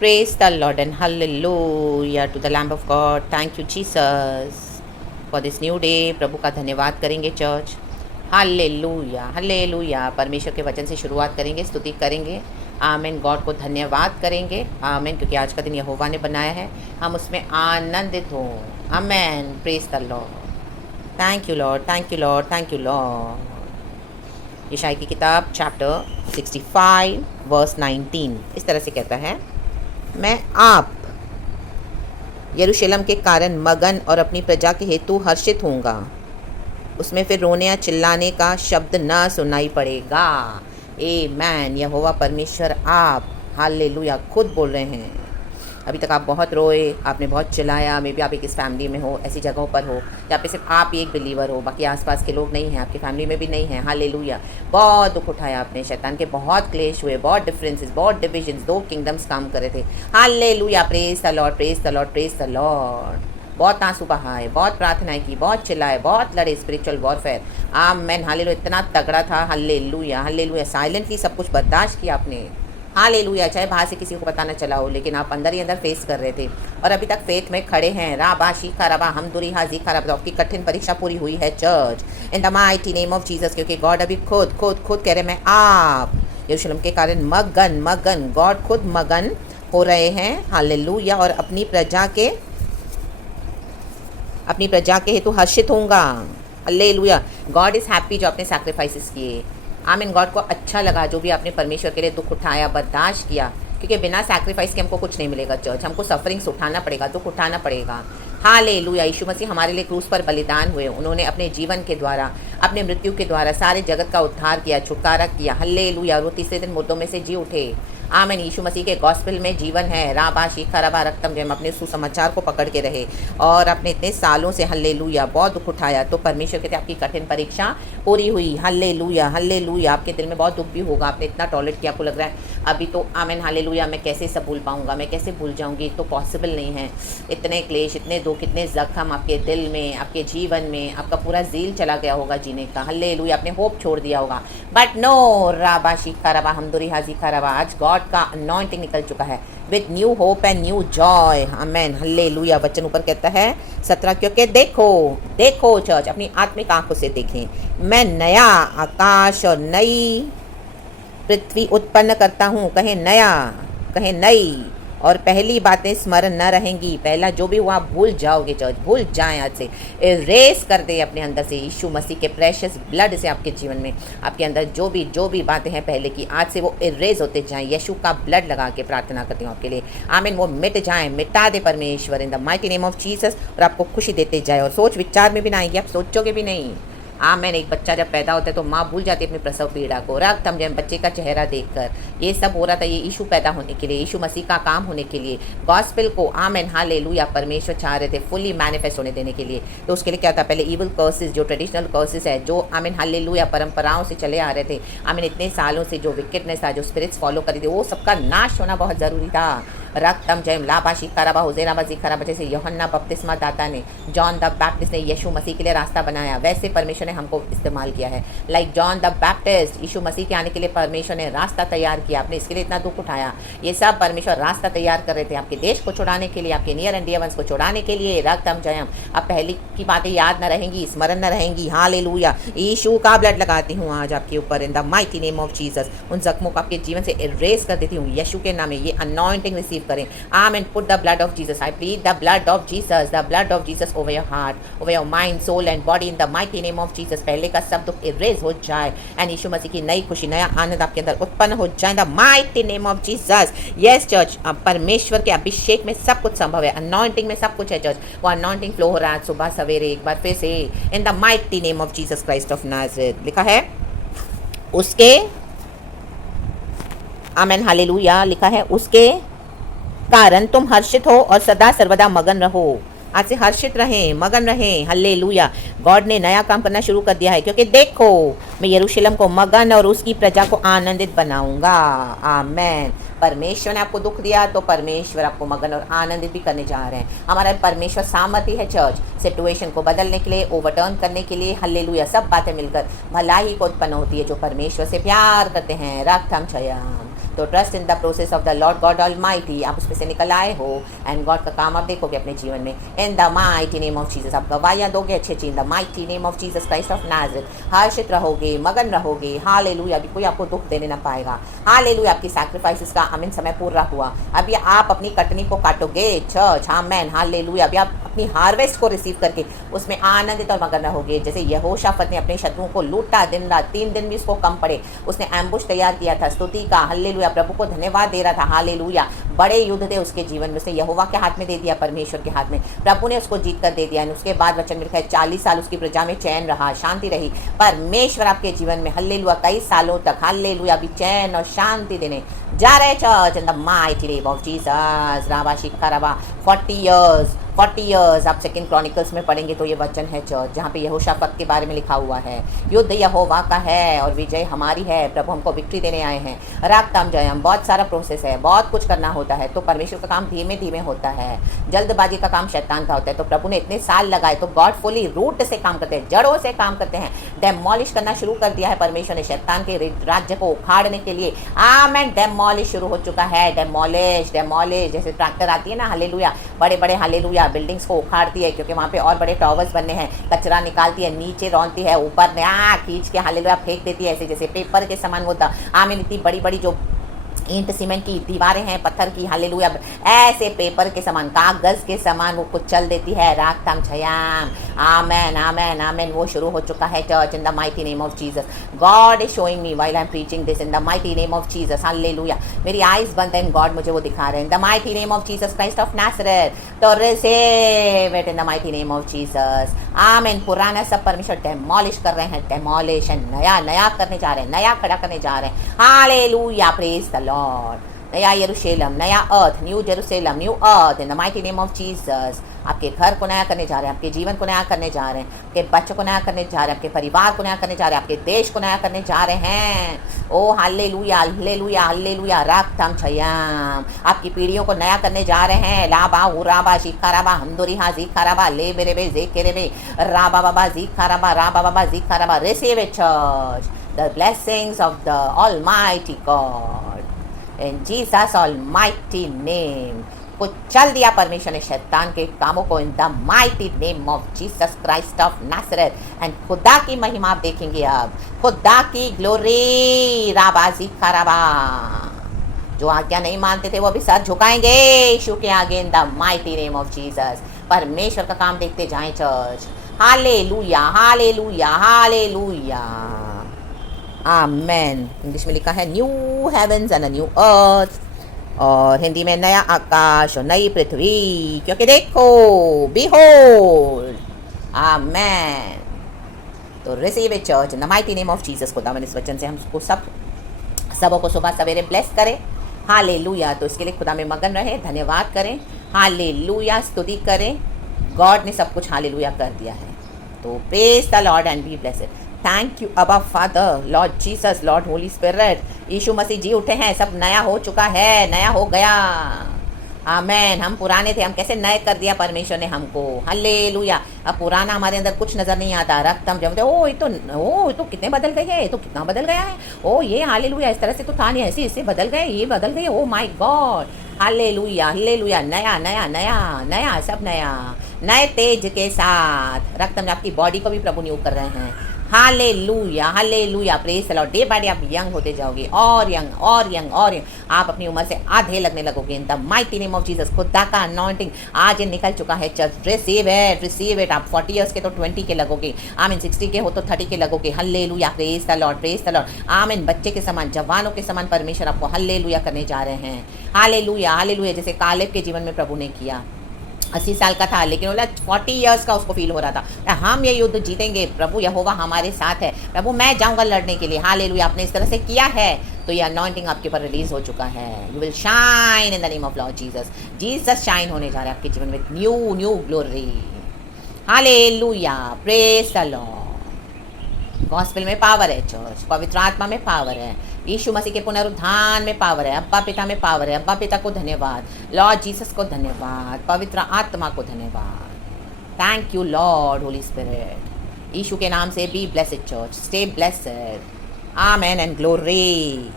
Praise the Lord and hallelujah to the Lamb of God. Thank you Jesus for this new day. प्रभु का धन्यवाद करेंगे church. Hallelujah hallelujah. परमेश्वर के वचन से शुरुआत करेंगे, स्तुति करेंगे. आमीन. गॉड को धन्यवाद करेंगे. आमीन. क्योंकि आज का दिन यहोवा ने बनाया है, हम उसमें आनंदित हों. आमीन. Praise the Lord. Thank you Lord, thank you Lord, thank you Lord. यशायाह की किताब चैप्टर 65 वर्स 19 इस तरह से कहता है, मैं आप यरूशलेम के कारण मगन और अपनी प्रजा के हेतु हर्षित होऊंगा. उसमें फिर रोने या चिल्लाने का शब्द न सुनाई पड़ेगा. आमीन. यहोवा परमेश्वर आप हालेलुया खुद बोल रहे हैं. अभी तक आप बहुत रोए, आपने बहुत चिल्लाया. मे बी आप एक इस फैमिली में हो, ऐसी जगहों पर हो जहाँ पे सिर्फ आप ही एक बिलीवर हो, बाकी आसपास के लोग नहीं हैं, आपकी फैमिली में भी नहीं हैं. हालेलुया. बहुत दुख उठाया आपने, शैतान के बहुत क्लेश हुए, बहुत डिफरेंसेस, बहुत डिविजन्स, 2 किंगडम्स काम कर रहे थे. Hallelujah. Praise the Lord, praise the Lord, praise the Lord. बहुत आंसू बहाए, बहुत प्रार्थनाएं की, बहुत चिल्लाए, बहुत लड़े, स्पिरिचुअल वॉरफेयर. आमीन. हालेलुया. इतना तगड़ा था. Hallelujah hallelujah. साइलेंटली सब कुछ बर्दाश्त किया आपने. हालेलुया. चाहे बाहर से किसी को पता न चला हो, लेकिन आप अंदर ही अंदर फेस कर रहे थे और अभी तक फेथ में खड़े हैं. राबा शीखा रबा हम दुरी हाजी खराब. आपकी कठिन परीक्षा पूरी हुई है church, in the mighty name of Jesus. क्योंकि गॉड अभी खुद खुद खुद कह रहे मैं आप यरूशलेम के कारण मगन मगन. गॉड खुद मगन हो रहे हैं. हालेलुया. और अपनी प्रजा के हेतु हर्षित होऊंगा. हालेलुया. गॉड इज़ हैप्पी जो आपने सैक्रिफाइसेस किए. आमीन. गॉड को अच्छा लगा जो भी आपने परमेश्वर के लिए दुख उठाया, बर्दाश्त किया. क्योंकि बिना सैक्रिफाइस के हमको कुछ नहीं मिलेगा चर्च. हमको सफरिंग्स उठाना पड़ेगा, दुख उठाना पड़ेगा. हालेलुया. यीशु मसीह हमारे लिए क्रूस पर बलिदान हुए. उन्होंने अपने जीवन के द्वारा, अपने मृत्यु के द्वारा सारे जगत का उद्धार किया, छुटकारा किया. हालेलुया. वो तीसरे दिन मुर्दों में से जी उठे. आमीन. यीशु मसीह के गॉस्पेल में जीवन है. राबा शीखा रबा रक्तम जम. अपने सुसमाचार को पकड़ के रहे और अपने इतने सालों से हालेलुया बहुत दुख उठाया, तो परमेश्वर कहते आपकी कठिन परीक्षा पूरी हुई. Hallelujah hallelujah. आपके दिल में बहुत दुख भी होगा. आपने इतना टॉलरेट किया, आपको लग रहा है अभी तो आमीन हालेलुया मैं कैसे सब भूल पाऊंगा, मैं कैसे भूल जाऊंगी. तो पॉसिबल नहीं है. इतने क्लेश, इतने दुख, इतने जख्म आपके दिल में, आपके जीवन में, आपका पूरा जील चला गया होगा जीने का. हालेलुया. आपने होप छोड़ दिया होगा. But no. राबा शीखा रबा हम दुरी हाजी खा रबा. आज गॉड का अनॉइंटिंग निकल चुका है with new hope and new Joy. आमीन हालेलुया. वचन ऊपर कहता है 17, क्योंकि देखो देखो चर्च अपनी आत्मिक आंखों से देखें, मैं नया आकाश और नई पृथ्वी उत्पन्न करता हूँ. कहे नया, कहे नई. और पहली बातें स्मरण न रहेंगी. पहला जो भी हुआ आप भूल जाओगे चर्च. भूल जाएं आज से. इरेज कर दे अपने अंदर से यीशु मसीह के प्रेशियस ब्लड से. आपके जीवन में आपके अंदर जो भी बातें हैं पहले की, आज से वो इरेज होते जाएं. यीशु का ब्लड लगा के प्रार्थना करती हूँ आपके लिए. आमीन. वो मिट जाएं, मिटा दे परमेश्वर इन the mighty name of Jesus. और आपको खुशी देते जाए और सोच विचार में भी ना आएगी, आप सोचोगे भी नहीं. आमीन. एक बच्चा जब पैदा होता है तो माँ भूल जाती है अपनी प्रसव पीड़ा को. रक्त हम जब बच्चे का चेहरा देखकर ये सब हो रहा था. ये यीशु पैदा होने के लिए, यीशु मसीह का काम होने के लिए, गॉस्पेल को आमीन हालेलुया परमेश्वर चाह रहे थे फुली मैनिफेस्ट होने देने के लिए. तो उसके लिए क्या था, पहले इविल कर्सेस, जो ट्रेडिशनल कर्सेस है, जो आमीन हालेलुया परंपराओं से चले आ रहे थे, आमीन इतने सालों से जो विकेटनेस था, जो स्पिरिट्स फॉलो कर रही थी, वो सबका नाश होना बहुत ज़रूरी था. रक्तम जयम लाबाशी खराबा हुजैरा बजी खराबा. जैसे यूहन्ना बपतिस्मा दाता ने, जॉन द बैप्टिस्ट ने यीशु मसीह के लिए रास्ता बनाया, वैसे परमेश्वर ने हमको इस्तेमाल किया है. लाइक जॉन द बैप्टिस्ट, यीशु मसीह के आने के लिए परमेश्वर ने रास्ता तैयार किया. आपने इसके लिए इतना दुख उठाया. ये सब परमेश्वर रास्ता तैयार कर रहे थे आपके देश को छुड़ाने के लिए, आपके नियर एंड डियर वंस को छुड़ाने के लिए. रक्तम जयम. अब पहली की बातें याद न रहेंगी, स्मरण न रहेंगी. हालेलुया. यीशु का ब्लड लगाती हूँ आज आपके ऊपर इन the mighty name of Jesus. उन जख्मों को आपके जीवन से इरेज कर देती हूँ यीशु के नाम में. ये अनॉइंटिंग रिसीव करें. Amen. Put the blood of Jesus. I plead the blood of Jesus, the blood of Jesus over your heart, over your mind, soul and body in the mighty name of Jesus. पहले का सब दुख erase हो जाए and यीशु मसीह की नई खुशी, नया आनंद आपके अंदर उत्पन्न हो जाए the mighty name of Jesus. Yes church, परमेश्वर के अभिषेक में सब कुछ संभव है. अनॉइंटिंग में सब कुछ है चर्च. वो अनॉइंटिंग फ्लो हो रहा है सुबह सवेरे. एक बार फिर से इन the mighty name of Jesus Christ of Nazareth. लिखा है उसके, आमेन हालेलुया. लिखा है उसके कारण तुम हर्षित हो और सदा सर्वदा मगन रहो. आज से हर्षित रहें, मगन रहें. हालेलुया. गॉड ने नया काम करना शुरू कर दिया है. क्योंकि देखो मैं यरूशलेम को मगन और उसकी प्रजा को आनंदित बनाऊंगा. आमेन. परमेश्वर ने आपको दुख दिया तो परमेश्वर आपको मगन और आनंदित भी करने जा रहे हैं. हमारा परमेश्वर सामर्थ्य है चर्च सिचुएशन को बदलने के लिए, ओवरटर्न करने के लिए. हालेलुया. सब बातें मिलकर भलाई को उत्पन्न होती है जो परमेश्वर से प्यार करते हैं. रक्तम छयम तो trust in the process of the Lord God almighty, आप उसमें से निकल आए हो एंड गॉड का काम आप देखोगे अपने जीवन में। In the mighty name of Jesus, आप गवाहियाँ दोगे अच्छी अच्छी। In the mighty name of Jesus Christ of Nazareth, हर्षित रहोगे, मगन रहोगे। हालेलुया, अभी कोई आपको दुख देने ना पाएगा। हालेलुया, आपकी सैक्रिफाइसेस का आमीन समय पूरा हुआ। अभी आप अपनी कटनी को काटोगे चर्च, आमीन। हालेलुया, अभी आप अपनी हार्वेस्ट को रिसीव करके उसमें आनंदित और मगन रहोगे। जैसे यहोशाफत ने अपने शत्रुओं को लूटा दिन रात, 3 दिन भी उसको कम पड़े, उसने एम्बुश तैयार किया था स्तुति का। हालेलुया, प्रभु को धन्यवाद दे रहा था। हालेलुया, बड़े युद्ध थे उसके जीवन में, उसने यहोवा के हाथ में दे दिया, परमेश्वर के हाथ में, प्रभु ने उसको जीत कर दे दिया। उसके बाद वचन में लिखा है 40 साल उसकी प्रजा में चैन रहा, शांति रही। परमेश्वर आपके जीवन में हालेलुया कई सालों तक हालेलुया अभी चैन और शांति देने जा रहे church in the mighty name of Jesus. राबा शिखा राबा 40 ईयर्स आप सेकंड क्रॉनिकल्स में पढ़ेंगे तो ये वचन है चर्च, जहाँ पे यहोशाफत के बारे में लिखा हुआ है। युद्ध यहोवा का है और विजय हमारी है। प्रभु हमको विक्ट्री देने आए हैं। रागताम जयम, बहुत सारा प्रोसेस है, बहुत कुछ करना होता है। तो परमेश्वर का काम धीमे धीमे होता है, जल्दबाजी का काम शैतान का होता है। तो प्रभु ने इतने साल लगाए, तो गॉड फुली रूट से काम करते हैं, जड़ों से काम करते हैं। डेमोलिश करना शुरू कर दिया है परमेश्वर ने शैतान के राज्य को उखाड़ने के लिए। आमेन, डेमोलिश शुरू हो चुका है। डेमोलिश जैसे ट्रैक्टर आती है ना, हालेलुया, बड़े बड़े हालेलुया बिल्डिंग्स को उखाड़ती है, क्योंकि वहाँ पे और बड़े टावर्स बनने हैं। कचरा निकालती है, नीचे रौनती है, ऊपर खींच के हालेलुया फेंक देती है, ऐसे जैसे पेपर के समान होता। आमीन, इतनी बड़ी बड़ी जो ईंट सीमेंट की दीवारें हैं, पत्थर की, हालेलुया, ऐसे पेपर के समान, कागज के समान वो कुछ चल देती है। रागताम छयाम, आमेन आमेन आमेन, वो शुरू हो चुका है church in the mighty name of Jesus. God is showing me while I am preaching this in the mighty name of Jesus. Hallelujah, मेरी आईज बंद है, गॉड मुझे वो दिखा रहे हैं। The mighty name of Jesus Christ of Nazareth, तो receive it in the mighty name of Jesus. Amen. पुराना सब परमेश्वर डेमोलिश कर रहे हैं, डेमोलिशन, नया करने जा रहे हैं, नया खड़ा करने जा रहे हैं। Hallelujah, praise the Lord. नया यरूशलेम, नया earth, new Jerusalem, new earth in the mighty name of Jesus. आपके घर को नया करने जा रहे हैं, आपके जीवन को नया करने जा रहे हैं, आपके बच्चों को नया करने जा रहे हैं, आपके परिवार को नया करने जा रहे हैं, आपके देश को नया करने जा रहे हैं। ओ हालेलुया हालेलुया हालेलुया, रागताम छयाम, आपकी पीढ़ियों को नया करने जा रहे हैं। लाबा उराबा शिखाराबा हमदोरिहा जीखाराबा ले बेरे बे जे केरे बे राबा बाबा जीखाराबा राबा बाबा जीखाराबा। Receive it church, the blessings of the almighty God in Jesus almighty name. को चल दिया परमेश्वर ने शैतान के कामों को in the mighty name of Jesus Christ of Nazareth. And खुदा की महिमा आप देखेंगे, अब खुदा की ग्लोरी। राबाजी खराबा, जो आज्ञा नहीं मानते थे वो अभी सर झुकाएंगे यीशु के आगे in the mighty name of Jesus. परमेश्वर का काम देखते जाएं church. Hallelujah hallelujah hallelujah, amen. English में लिखा है new heavens and a new earth, और हिंदी में नया आकाश और नई पृथ्वी, क्योंकि देखो बिहोल्ड, आमेन। तो receive it church in the mighty name of Jesus. खुदावन इस वचन से हमको सबों को सुबह सवेरे ब्लेस करें। हालेलुया, तो इसके लिए खुदा में मगन रहे, धन्यवाद करें, हालेलुया, स्तुति करें। गॉड ने सब कुछ हालेलुया कर दिया है। तो praise the Lord and be blessed. Thank you अबा Father, Lord Jesus, Lord Holy Spirit. यीशु मसीह जी उठे हैं, सब नया हो चुका है, नया हो गया। आमेन। हम पुराने थे, हम कैसे नए कर दिया परमेश्वर ने हमको। हालेलुया। अब पुराना हमारे अंदर कुछ नज़र नहीं आता। रक्त हम जमते, ओ ये तो कितने बदल गए हैं, ये तो कितना बदल गया है। ओ ये हालेलुया, इस तरह से तो था नहीं, ऐसे इससे बदल गए, ये बदल गए। Oh my God, hallelujah hallelujah. नया नया नया नया, सब नया, नए तेज के साथ। रक्त में आपकी बॉडी को भी प्रभु न्यू कर रहे हैं। Hallelujah hallelujah, praise the Lord. Day by day आप यंग होते जाओगे, और यंग और यंग और यंग। आप अपनी उम्र से आधे लगने लगोगे इन the mighty name of Jesus. खुदा का अनॉइंटिंग आज ये निकल चुका है church. Receive it, receive it. आप 40 ईयर्स के तो 20 के लगोगे, आमीन। 60 के हो तो 30 के लगोगे। Hallelujah, praise the Lord, praise the Lord, आमीन। बच्चे के समान, जवानों के समान परमेश्वर आपको हालेलुया करने जा रहे हैं। हालेलुया हालेलुया, जैसे कालेब के जीवन में प्रभु ने किया। 80 साल का था, लेकिन बोला 40 ईयर्स का उसको फील हो रहा था, हम ये युद्ध जीतेंगे, प्रभु यहोवा हमारे साथ है, प्रभु मैं जाऊंगा लड़ने के लिए। हालेलुया, आपने इस तरह से किया है तो ये अनॉइंटिंग आपके ऊपर रिलीज हो चुका है। You will shine in the name of Lord Jesus. Jesus shine होने जा रहे हैं आपके जीवन में, new glory. Hallelujah, praise the Lord. Gospel में पावर है चर्च, पवित्र आत्मा में पावर है, यीशु मसीह के पुनरुत्थान में पावर है, अब्बा पिता में पावर है। अब्बा पिता को धन्यवाद, लॉर्ड जीसस को धन्यवाद, पवित्र आत्मा को धन्यवाद। Thank you Lord Holy Spirit. यीशु के नाम से be blessed church, stay blessed, amen and glory.